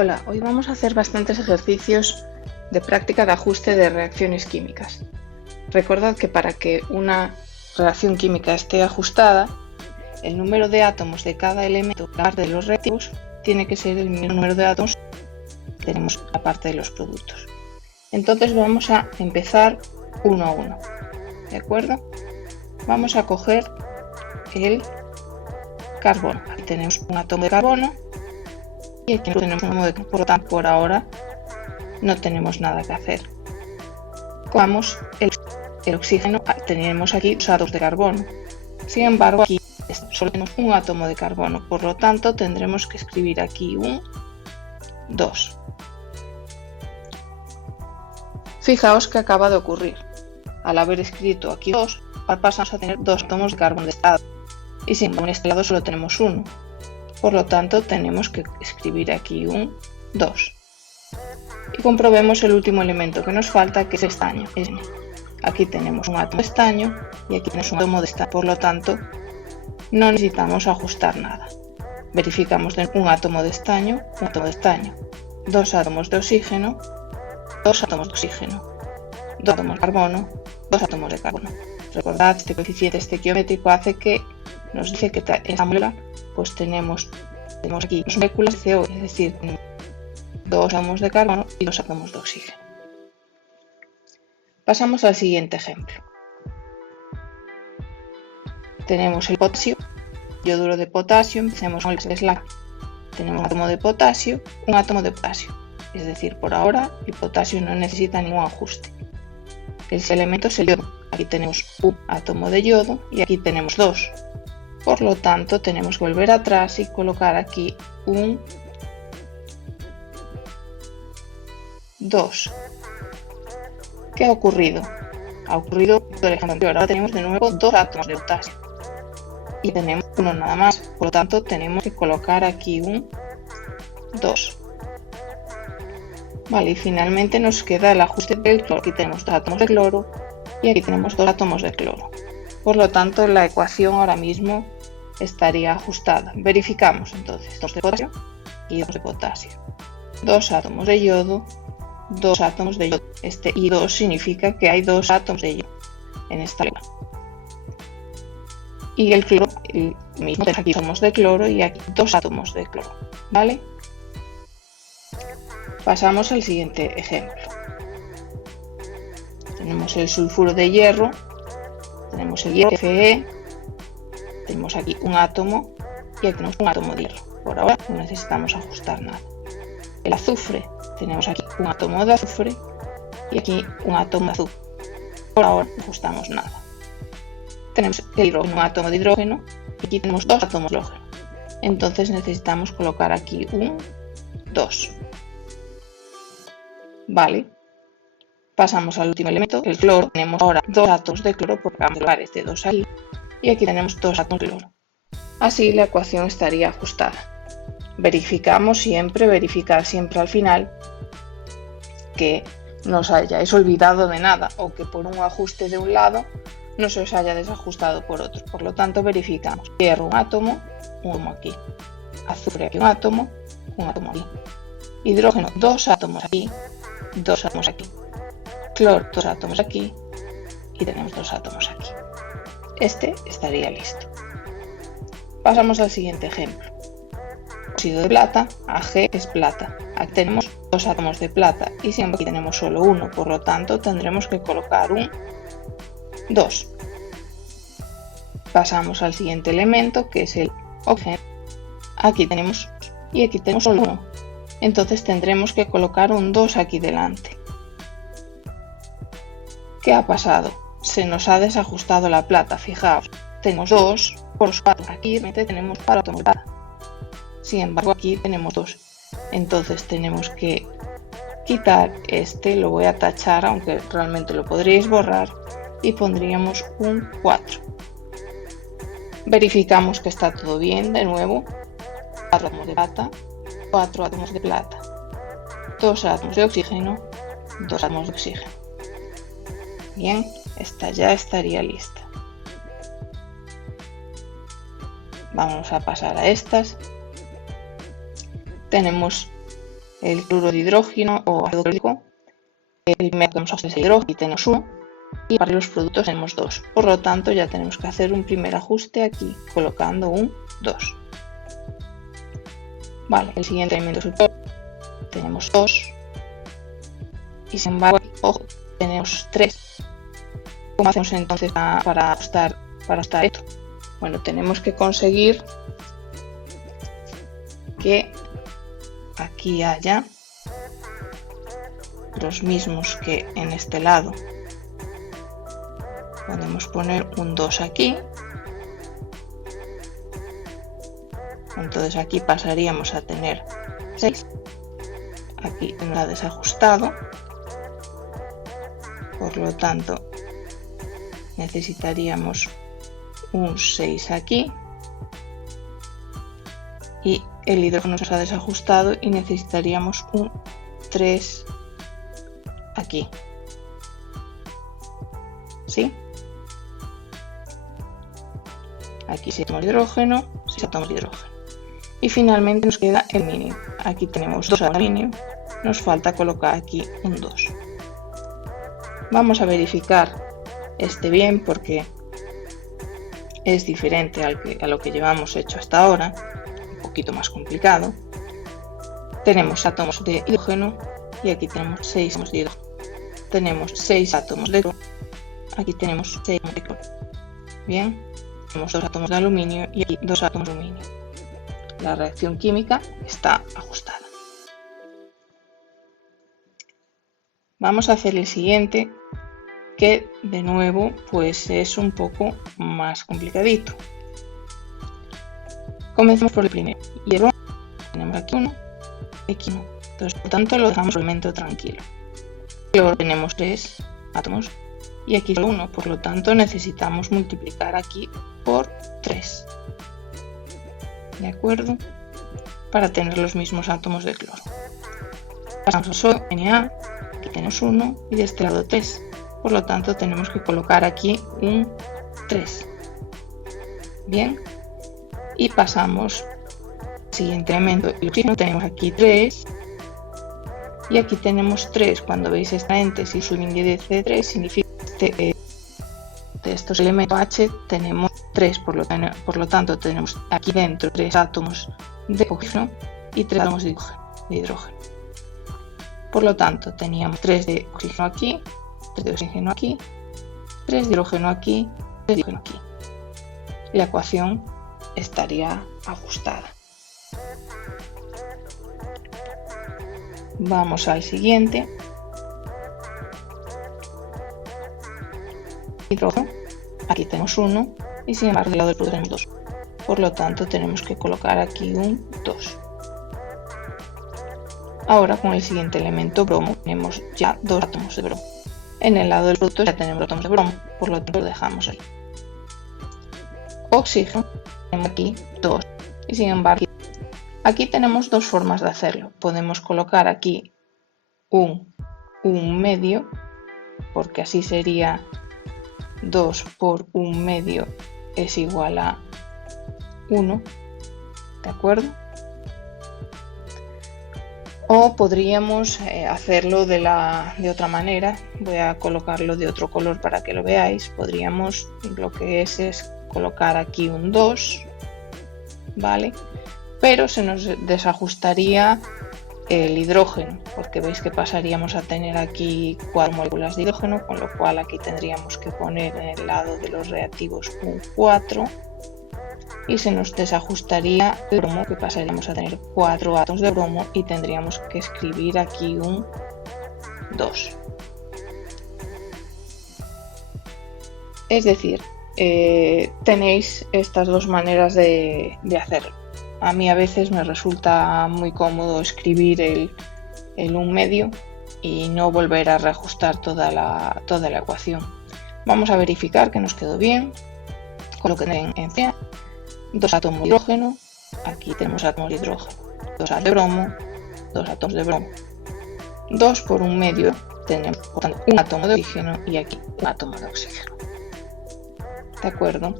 Hola, hoy vamos a hacer bastantes ejercicios de práctica de ajuste de reacciones químicas. Recordad que para que una reacción química esté ajustada, el número de átomos de cada elemento de los reactivos tiene que ser el mismo número de átomos que tenemos la parte de los productos. Entonces vamos a empezar uno a uno, ¿de acuerdo? Vamos a coger el carbono. Aquí tenemos un átomo de carbono y aquí tenemos un átomo de carbono, por lo tanto por ahora no tenemos nada que hacer. Cogamos el oxígeno, tenemos aquí dos átomos de carbono. Sin embargo, aquí solo tenemos un átomo de carbono, por lo tanto tendremos que escribir aquí un 2. Fijaos que acaba de ocurrir. Al haber escrito aquí 2, pasamos a tener dos átomos de carbono de este lado. Y sin embargo, en este lado solo tenemos uno. Por lo tanto, tenemos que escribir aquí un 2. Y comprobemos el último elemento que nos falta, que es estaño. Aquí tenemos un átomo de estaño y aquí tenemos un átomo de estaño. Por lo tanto, no necesitamos ajustar nada. Verificamos un átomo de estaño, dos átomos de oxígeno, dos átomos de oxígeno, dos átomos de carbono, dos átomos de carbono. Recordad, este coeficiente estequiométrico hace que nos dice que esta molécula pues tenemos aquí dos moléculas de CO, es decir, dos átomos de carbono y dos átomos de oxígeno. Pasamos al siguiente ejemplo. Tenemos el potasio, yoduro de potasio, empecemos con el SLAC. Tenemos un átomo de potasio, un átomo de potasio. Es decir, por ahora el potasio no necesita ningún ajuste. El elemento es el yodo. Aquí tenemos un átomo de yodo y aquí tenemos dos. Por lo tanto, tenemos que volver atrás y colocar aquí un 2. ¿Qué ha ocurrido? Ha ocurrido el ejemplo anterior. Ahora tenemos de nuevo dos átomos de potasio y tenemos uno nada más. Por lo tanto, tenemos que colocar aquí un 2. Vale, y finalmente nos queda el ajuste del cloro. Aquí tenemos dos átomos de cloro y aquí tenemos dos átomos de cloro. Por lo tanto, la ecuación ahora mismo estaría ajustada. Verificamos entonces dos de potasio y dos de potasio. Dos átomos de yodo, dos átomos de yodo. Este I2 significa que hay dos átomos de yodo en esta regla. Y el cloro, el mismo, aquí átomos de cloro y aquí dos átomos de cloro. ¿Vale? Pasamos al siguiente ejemplo. Tenemos el sulfuro de hierro, tenemos el hierro Fe, tenemos aquí un átomo y aquí tenemos un átomo de hierro. Por ahora no necesitamos ajustar nada. El azufre, tenemos aquí un átomo de azufre y aquí un átomo de azufre. Por ahora no ajustamos nada. Tenemos el hidrógeno, un átomo de hidrógeno y aquí tenemos dos átomos de hidrógeno. Entonces necesitamos colocar aquí un 2. Vale. Pasamos al último elemento, el cloro. Tenemos ahora dos átomos de cloro porque vamos a colocar este 2 aquí y aquí tenemos dos átomos de cloro. Así la ecuación estaría ajustada. Verificar siempre al final que no os hayáis olvidado de nada o que por un ajuste de un lado no se os haya desajustado por otro. Por lo tanto, verificamos. Hierro, un átomo aquí. Azufre, aquí un átomo aquí. Hidrógeno, dos átomos aquí, dos átomos aquí. Cloro, dos átomos aquí y tenemos dos átomos aquí. Este estaría listo. Pasamos al siguiente ejemplo. Óxido de plata, Ag es plata. Aquí tenemos dos átomos de plata y sin embargo aquí tenemos solo uno, por lo tanto tendremos que colocar un 2. Pasamos al siguiente elemento, que es el oxígeno. Aquí tenemos y aquí tenemos solo uno. Entonces tendremos que colocar un 2 aquí delante. ¿Qué ha pasado? Se nos ha desajustado la plata. Fijaos, tenemos 2 por los 4. Aquí realmente tenemos 4 átomos de plata. Sin embargo, aquí tenemos 2. Entonces tenemos que quitar este, lo voy a tachar, aunque realmente lo podríais borrar, y pondríamos un 4. Verificamos que está todo bien, de nuevo, 4 átomos de plata, 4 átomos de plata, 2 átomos de oxígeno, 2 átomos de oxígeno. Bien, esta ya estaría lista. Vamos a pasar a estas. Tenemos el cloruro de hidrógeno o ácido clorhídrico, el primer que tenemos ajuste es el hidrógeno y tenemos 1, y para los productos tenemos 2. Por lo tanto, ya tenemos que hacer un primer ajuste aquí, colocando un 2. Vale, el siguiente elemento superior tenemos 2, y sin embargo, ojo, tenemos 3. ¿Cómo hacemos entonces para ajustar esto? Bueno, tenemos que conseguir que aquí haya los mismos que en este lado. Podemos poner un 2 aquí. Entonces aquí pasaríamos a tener 6. Aquí nos ha desajustado. Por lo tanto, necesitaríamos un 6 aquí. Y el hidrógeno nos ha desajustado y necesitaríamos un 3 aquí. ¿Sí? Aquí 6 átomos de hidrógeno, 6 átomos de hidrógeno. Y finalmente nos queda el aluminio. Aquí tenemos 2 aluminio. Nos falta colocar aquí un 2. Vamos a verificar este bien porque es diferente a lo que llevamos hecho hasta ahora. Un poquito más complicado. Tenemos átomos de hidrógeno y aquí tenemos 6 átomos de hidrógeno. Tenemos 6 átomos de cloro. Aquí tenemos 6 átomos de cloro. Bien, tenemos 2 átomos de aluminio y aquí 2 átomos de aluminio. La reacción química está ajustada. Vamos a hacer el siguiente, que de nuevo pues es un poco más complicadito. Comencemos por el primero. Hierro, tenemos aquí 1, aquí 1. Entonces, por tanto, lo dejamos solamente tranquilo. Cloro tenemos 3 átomos y aquí solo 1, por lo tanto necesitamos multiplicar aquí por 3. ¿De acuerdo? Para tener los mismos átomos de cloro. Pasamos al sodio, Na, aquí tenemos 1 y de este lado 3. Por lo tanto tenemos que colocar aquí un 3. Bien. Y pasamos al siguiente elemento, el oxígeno. Tenemos aquí 3. Y aquí tenemos 3. Cuando veis esta paréntesis, su índice de 3 significa que de estos elementos H tenemos 3. Por lo tanto, tenemos aquí dentro 3 átomos de oxígeno y 3 átomos de hidrógeno. Por lo tanto, teníamos 3 de oxígeno aquí, 3 de oxígeno aquí, 3 de hidrógeno aquí, 3 de hidrógeno aquí. La ecuación estaría ajustada. Vamos al siguiente. Hidrógeno. Aquí tenemos 1 y sin embargo del lado del producto tenemos 2. Por lo tanto tenemos que colocar aquí un 2. Ahora con el siguiente elemento bromo tenemos ya 2 átomos de bromo. En el lado del producto ya tenemos átomos de bromo, por lo tanto lo dejamos ahí. Oxígeno, tenemos aquí 2 y sin embargo aquí tenemos dos formas de hacerlo. Podemos colocar aquí un medio, porque así sería 2 por 1 medio es igual a 1, ¿de acuerdo? O podríamos hacerlo de otra manera. Voy a colocarlo de otro color para que lo veáis. Podríamos, lo que es colocar aquí un 2, ¿vale? Pero se nos desajustaría el hidrógeno, porque veis que pasaríamos a tener aquí 4 moléculas de hidrógeno, con lo cual aquí tendríamos que poner en el lado de los reactivos un 4 y se nos desajustaría el bromo, que pasaríamos a tener 4 átomos de bromo y tendríamos que escribir aquí un 2. Es decir, tenéis estas dos maneras de hacerlo. A mí a veces me resulta muy cómodo escribir el 1 medio y no volver a reajustar toda la ecuación. Vamos a verificar que nos quedó bien. Coloquen en C 2 átomos de hidrógeno, aquí tenemos átomos de hidrógeno, 2 átomos de bromo, 2 átomos de bromo. 2 por 1 medio tenemos por tanto, un átomo de oxígeno y aquí un átomo de oxígeno. ¿De acuerdo?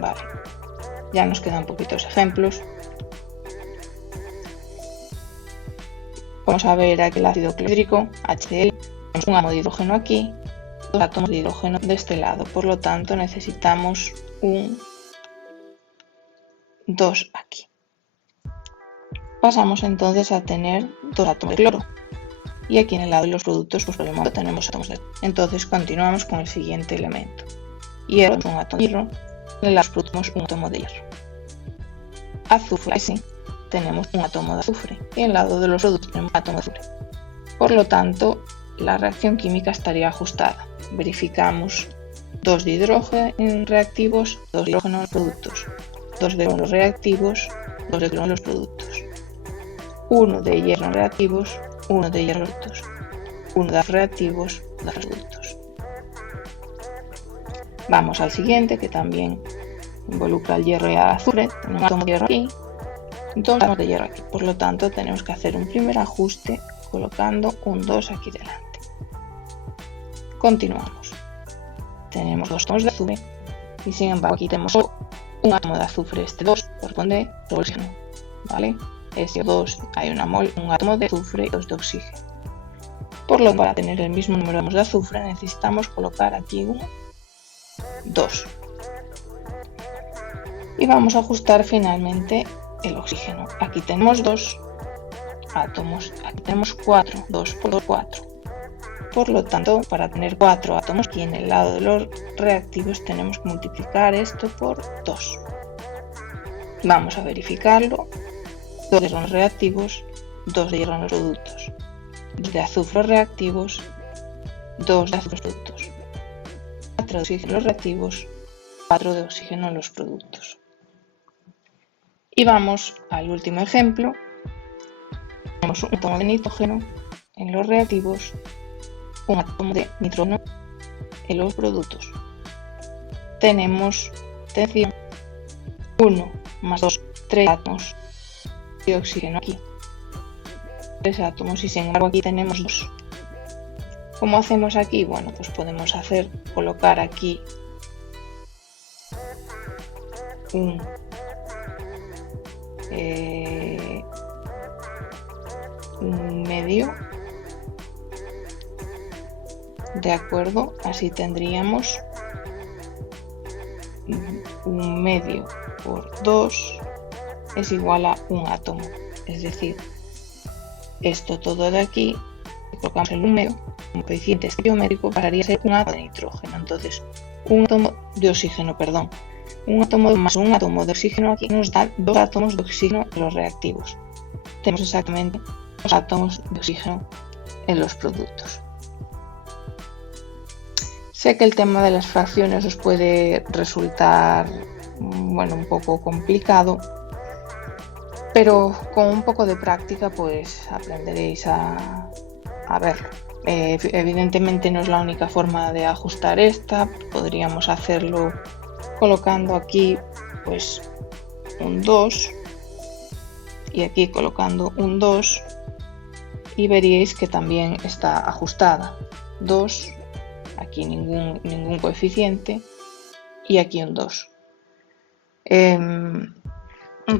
Vale. Ya nos quedan poquitos ejemplos. Vamos a ver aquí el ácido clorhídrico, HCl, tenemos un átomo de hidrógeno aquí, dos átomos de hidrógeno de este lado, por lo tanto necesitamos un 2 aquí. Pasamos entonces a tener dos átomos de cloro. Y aquí en el lado de los productos, pues por el momento tenemos átomos de cloro. Entonces continuamos con el siguiente elemento. Hierro, un átomo de hierro, en el lado de los productos un átomo de hierro. Azufre, sí, tenemos un átomo de azufre. Y en el lado de los productos tenemos un átomo de azufre. Por lo tanto, la reacción química estaría ajustada. Verificamos 2 de hidrógeno reactivos, 2 de hidrógeno en los productos, 2 de hidrógeno reactivos, 2 de cloro en los productos, 1 de hierro reactivos, 1 de hierro productos, 1 de reactivos, 2 productos. Vamos al siguiente, que también involucra el hierro y el azufre. Tenemos un átomo de hierro aquí, 2 átomos de hierro aquí. Por lo tanto, tenemos que hacer un primer ajuste colocando un 2 aquí delante. Continuamos. Tenemos 2 átomos de azufre y sin embargo aquí tenemos un átomo de azufre. Este 2 corresponde al oxígeno, ¿vale? SO2 hay un átomo de azufre y 2 de oxígeno. Por lo tanto, para tener el mismo número de átomos de azufre necesitamos colocar aquí un 2. Y vamos a ajustar finalmente el oxígeno. Aquí tenemos 2 átomos, aquí tenemos 4, 2 por 2, 4. Por lo tanto, para tener 4 átomos aquí en el lado de los reactivos tenemos que multiplicar esto por 2. Vamos a verificarlo. 2 de hierro reactivos, 2 de hierro en los productos, 2 de azufre reactivos, 2 de azufre productos, 4 de oxígeno en los reactivos, 4 de oxígeno en los productos. Y vamos al último ejemplo. Tenemos un átomo de nitrógeno en los reactivos, un átomo de nitrógeno en los productos. Tenemos, atención, 1 más 2, 3 átomos de oxígeno aquí, 3 átomos, y sin embargo aquí tenemos 2. ¿Cómo hacemos aquí? Bueno, pues podemos colocar aquí un medio, de acuerdo, así tendríamos un medio por 2 es igual a un átomo, es decir, esto todo de aquí, si colocamos el número como coeficiente estereométrico, pasaría a ser un átomo de nitrógeno. Entonces, un átomo de oxígeno, perdón, un átomo más un átomo de oxígeno aquí nos da 2 átomos de oxígeno en los reactivos. Tenemos exactamente 2 átomos de oxígeno en los productos. Sé que el tema de las fracciones os puede resultar, bueno, un poco complicado, pero con un poco de práctica pues aprenderéis a verlo. Evidentemente no es la única forma de ajustar esta, podríamos hacerlo colocando aquí pues un 2 y aquí colocando un 2 y veríais que también está ajustada. 2, aquí ningún coeficiente y aquí un 2.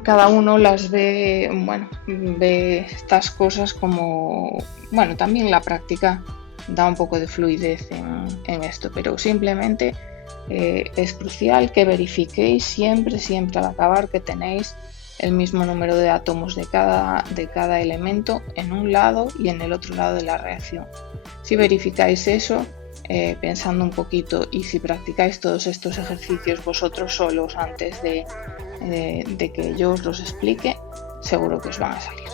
Cada uno las ve, bueno, ve estas cosas como, bueno, también la práctica da un poco de fluidez en esto, pero simplemente es crucial que verifiquéis siempre al acabar que tenéis el mismo número de átomos de cada elemento en un lado y en el otro lado de la reacción. Si verificáis eso, pensando un poquito, y si practicáis todos estos ejercicios vosotros solos antes de que yo os los explique, seguro que os van a salir.